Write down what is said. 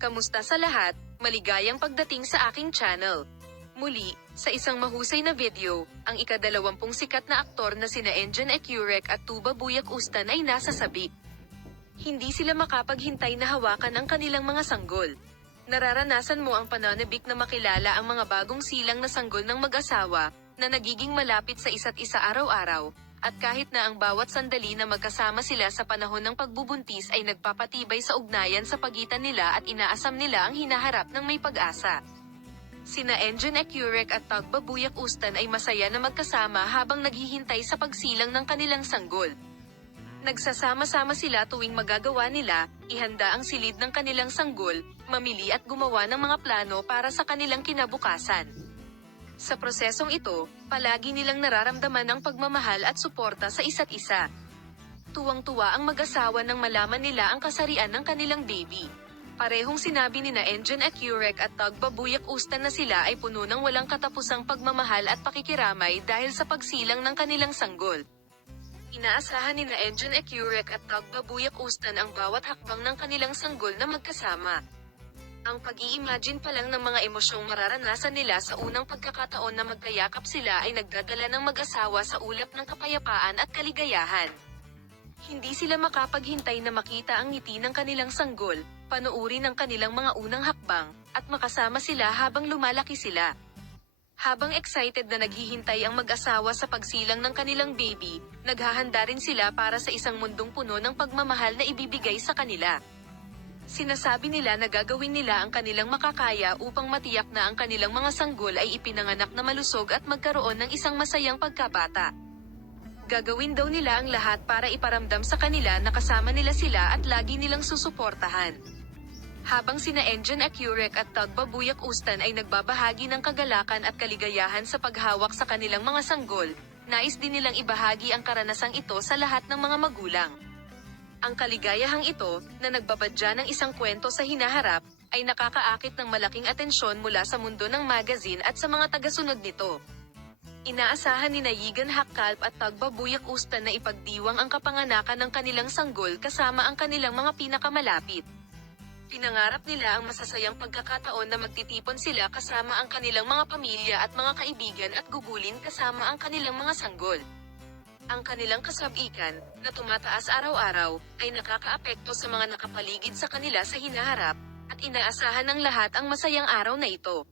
Kamusta sa lahat? Maligayang pagdating sa aking channel. Muli, sa isang mahusay na video, ang ika-20 sikat na aktor na sina Engin Ecurek at Tuba Buyak Ustan ay nasa sabik. Hindi sila makapaghintay na hawakan ang kanilang mga sanggol. Nararanasan mo ang pananabik na makilala ang mga bagong silang na sanggol ng mag-asawa, na nagiging malapit sa isa't isa araw-araw, at kahit na ang bawat sandali na magkasama sila sa panahon ng pagbubuntis ay nagpapatibay sa ugnayan sa pagitan nila at inaasam nila ang hinaharap ng may pag-asa. Sina Engin Ecurek at Tuba Buyak Ustan ay masaya na magkasama habang naghihintay sa pagsilang ng kanilang sanggol. Nagsasama-sama sila tuwing magagawa nila, ihanda ang silid ng kanilang sanggol, mamili at gumawa ng mga plano para sa kanilang kinabukasan. Sa prosesong ito, palagi nilang nararamdaman ang pagmamahal at suporta sa isa't isa. Tuwang-tuwa ang mag-asawa nang malaman nila ang kasarian ng kanilang baby. Parehong sinabi nina Engin Ecurek at Tuba Buyak Ustan na sila ay puno ng walang katapusang pagmamahal at pakikiramay dahil sa pagsilang ng kanilang sanggol. Inaasahan nina Engin Ecurek at Tuba Buyak Ustan ang bawat hakbang ng kanilang sanggol na magkasama. Ang pag-i-imagine pa lang ng mga emosyong mararanasan nila sa unang pagkakataon na magkayakap sila ay nagdadala ng mag-asawa sa ulap ng kapayapaan at kaligayahan. Hindi sila makapaghintay na makita ang ngiti ng kanilang sanggol, panuuri ng kanilang mga unang hakbang, at makasama sila habang lumalaki sila. Habang excited na naghihintay ang mag-asawa sa pagsilang ng kanilang baby, naghahanda rin sila para sa isang mundong puno ng pagmamahal na ibibigay sa kanila. Sinasabi nila na gagawin nila ang kanilang makakaya upang matiyak na ang kanilang mga sanggol ay ipinanganak na malusog at magkaroon ng isang masayang pagkabata. Gagawin daw nila ang lahat para iparamdam sa kanila na kasama nila sila at lagi nilang susuportahan. Habang sina Engin Ecurek at Tuba Buyak Ustan ay nagbabahagi ng kagalakan at kaligayahan sa paghawak sa kanilang mga sanggol, nais din nilang ibahagi ang karanasang ito sa lahat ng mga magulang. Ang kaligayahang ito, na nagbabadya ng isang kwento sa hinaharap, ay nakakaakit ng malaking atensyon mula sa mundo ng magazine at sa mga tagasunod nito. Inaasahan ni Yigan Hakkalp at Tuba Buyak Ustan na ipagdiwang ang kapanganakan ng kanilang sanggol kasama ang kanilang mga pinakamalapit. Pinangarap nila ang masasayang pagkakataon na magtitipon sila kasama ang kanilang mga pamilya at mga kaibigan at gugulin kasama ang kanilang mga sanggol. Ang kanilang kasabikan, na tumataas araw-araw, ay nakakaapekto sa mga nakapaligid sa kanila sa hinaharap, at inaasahan ng lahat ang masayang araw na ito.